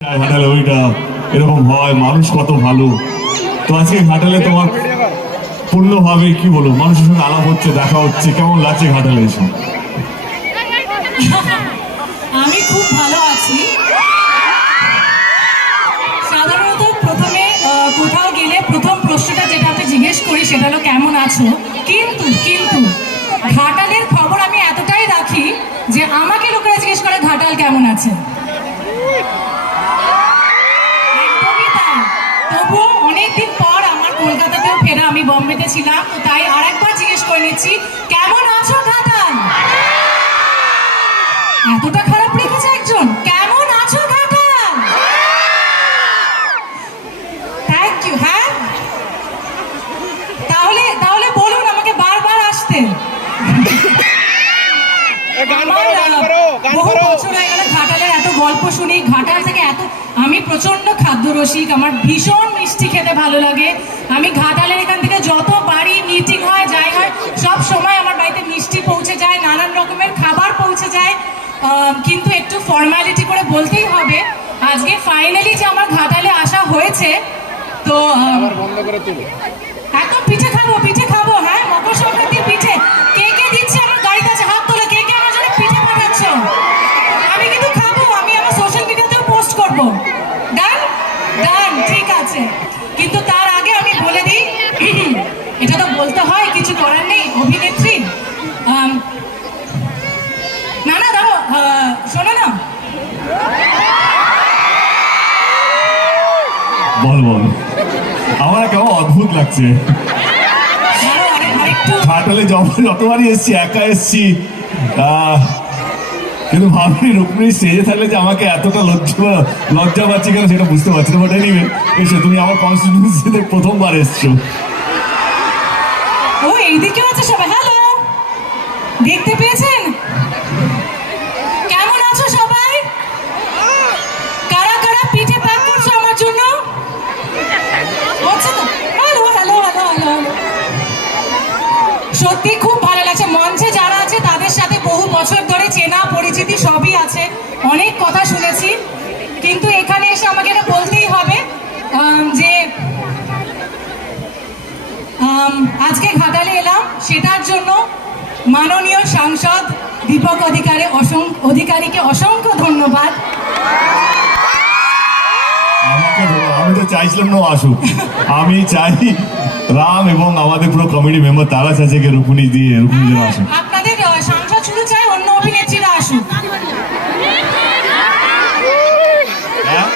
ঘাটালে ওইটা এরকম হয়, মানুষ কত ভালো। তো আজকে ঘাটালে তোমার পূর্ণভাবে কি বলবো, মানুষের সঙ্গে আলাপ হচ্ছে, দেখা হচ্ছে, কেমন লাগছে ঘাটালে এসে? আমি খুব ভালো আছি। সাধারণত প্রথমে কোথাও গেলে প্রথম প্রশ্নটা যেটা আমি জিজ্ঞেস করি সেটা হলো কেমন আছো। কিন্তু কিন্তু ঘাটালের খবর আমি এতটাই রাখি যে আমাকে লোকেরা জিজ্ঞেস করে ঘাটাল কেমন আছে। একদমই তাই। তবুও অনেকদিন পর আমার কলকাতাতেও ফেরা, আমি বম্বেতে ছিলাম, তো তাই আর একবার জিজ্ঞেস করে নিচ্ছি কেমন আছো ঘাটাল। এতটা খারাপ রেখেছে একজন, কেমন আছো ঘাটাল। Thank you. হ্যাঁ, তাহলে তাহলে বলুন আমাকে বারবার আসতে। বহু বছর হয়ে গেল ঘাটালের এত গল্প শুনি, ঘাটাল থেকে এত, আমি প্রচন্ড খাদ্যরসিক, আমার ভীষণ মিষ্টি খেতে ভালো লাগে। আমি ঘাটালের এখান থেকে যত বাড়ি মিটিং হয় যাই হয় সব সময় আমার বাড়িতে মিষ্টি পৌঁছে যায়, নানান রকমের খাবার পৌঁছে যায়। কিন্তু একটু ফর্মালিটি করে বলতেই হবে, আজকে ফাইনালি যে আমার ঘাটালে আসা হয়েছে, তো একদম পিঠে খাবো, পিঠে খাবো। হ্যাঁ, মকর সংক্রান্তির পিঠে কে কে দিচ্ছে আমার গাড়িতে আছে, হাত তোলে। কে কে আমার জন্য পিঠে পাঠাচ্ছ? আমি কিন্তু খাবো, আমি আমার সোশ্যাল মিডিয়াতেও পোস্ট করবো। ডান ডান, ঠিক আছে। কিন্তু তার আগে আমি বলে দিই, এটা তো বলতে হয়, কিছু করার নেই, অভিনেত্রী। না না, দাঁড়ো, শোনো না। বল বল, আমার কেমন অদ্ভুত লাগছে। ঘাটালে যতবারই এসছি, একা এসছি, কিন্তু ভাবি রুক্মিণী স্টেজে থাকলে যে আমাকে এতটা লজ্জা পাচ্ছি কেন সেটা বুঝতে পারছি না। বাট এনিওয়ে, এসো, তুমি আমার কনস্টিটিউয়েন্সিতে প্রথমবার এসছো। ও এইদিকেও আছে সবাই। হ্যালো, দেখতে পেয়েছেন? কেমন আছো সবাই? কারা কারা পিঠে প্যাক করছো আমার জন্য? হচ্ছে তো? Hello hello hello hello. সত্যি খুব ভালো লাগছে। মঞ্চে যারা আছে তাদের সাথে বহু বছর ধরে চেনা পরিচিতি সবই আছে, অনেক কথা শুনেছি, কিন্তু এখানে এসে আমাকে এটা বলতেই হবে যে আজকে ঘাটালে এলাম সেটার জন্য মাননীয় সাংসদ দীপক অধিকারীকে অসংখ্য ধন্যবাদ। আমি তো চাইছিলাম না আসুক, আমি চাই রাম এবং আমাদের পুরো কমিটি মেম্বার তারা চাইছে রুকুনি দিয়ে আসুক। আপনাদের সাংসদ শুধু চাই অন্য অভিনেত্রীরা আসুক।